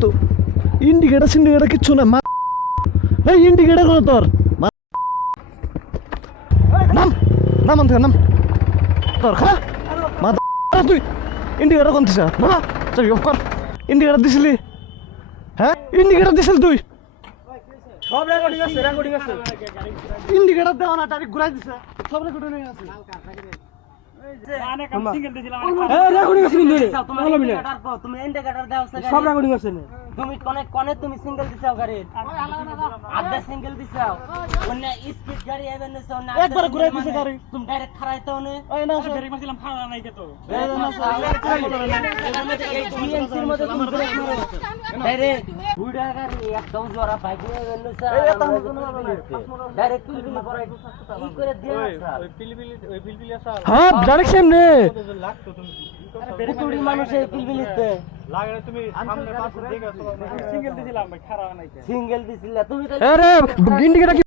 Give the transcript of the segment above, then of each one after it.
তো ইন্ডিকেটার সিন্ডিকেটার কিচ্ছু না এই ইন্ডিকেটার কোনো তোর নাম নাম আনতে নাম তোর খা তুই ইন্ডিকেটার কোন দিস না চল কর ইন্ডিকেটার দিছিলি হ্যাঁ ইন্ডিকেটার দিছিল তুই সব রেকর্ডিং আছে ইন্ডিকেটার দেওয়া না ডাইরেক্ট ঘুরাই দিছে সব রেকর্ডিং আছে তুমি ইন্ডিকেটর দাও সব রেকর্ডিং আছে তুমি কোনে তুমি সিঙ্গেল দিছাও গাড়ি আধা সিঙ্গেল দিছাও অন্য স্পিড গাড়ি আইবেন না না একবার ঘুরাই দিছে গাড়ি তুমি ডাইরেক্ট খারাইতে হনে ওই না ব্রেক মারছিলাম ফাড়া নাই কে তো এই ডিএমসির মধ্যে তুমি ব্রেক মারো ডাইরেক্ট বুড়া গাড়ি একদম জোরা বাইক আইবেন না ডাইরেক্ট পিলপিলি পড়াই কি করে দিয়ে ওই পিলপিলি আসা হ্যাঁ ডাইরেক্ট সামনে লাগতো তুমি পুতুড়ি মানুষের পিলপিলিতে লাগে তুমি সামনে পাশে দেখে সিঙ্গেল দিছিলাম ভাই খাড়া নাই কে সিঙ্গেল দিছিলা তুমি তো আরে ইন্ডিকেটার কি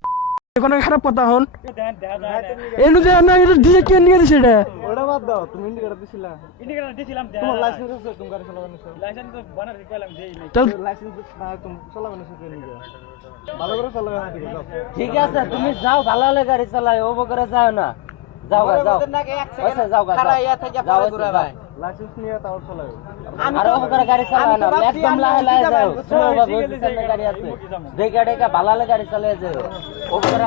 কোনো খারাপ কথা হন দেখ এনু যে না এটা ডিজে কে নিয়ে দিছে এটা ওটা বাদ দাও তুমি ইন্ডিকেটর দিছিলা ইন্ডিকেটর দিছিলাম তোমার লাইসেন্স আছে তুমি গাড়ি চালাবেন লাইসেন্স তো বানার দিলাম দেই নাই চল লাইসেন্স না তুমি চালাবেন না সেটা নিয়ে ভালো করে চালাবে না ঠিক আছে ঠিক আছে তুমি যাও ভালো হলে গাড়ি চালাই ও বকরে যাও না যাও যাও ওইসে যাও যাও লাইসেন্স নিয়ে তাও চালাবে আর ও বকরে গাড়ি চালাও না একদম লাহে লাহে যাও স্লো ভাবে গাড়ি আছে দেখে দেখে ভালো হলে গাড়ি চালিয়ে যাও ও বকরে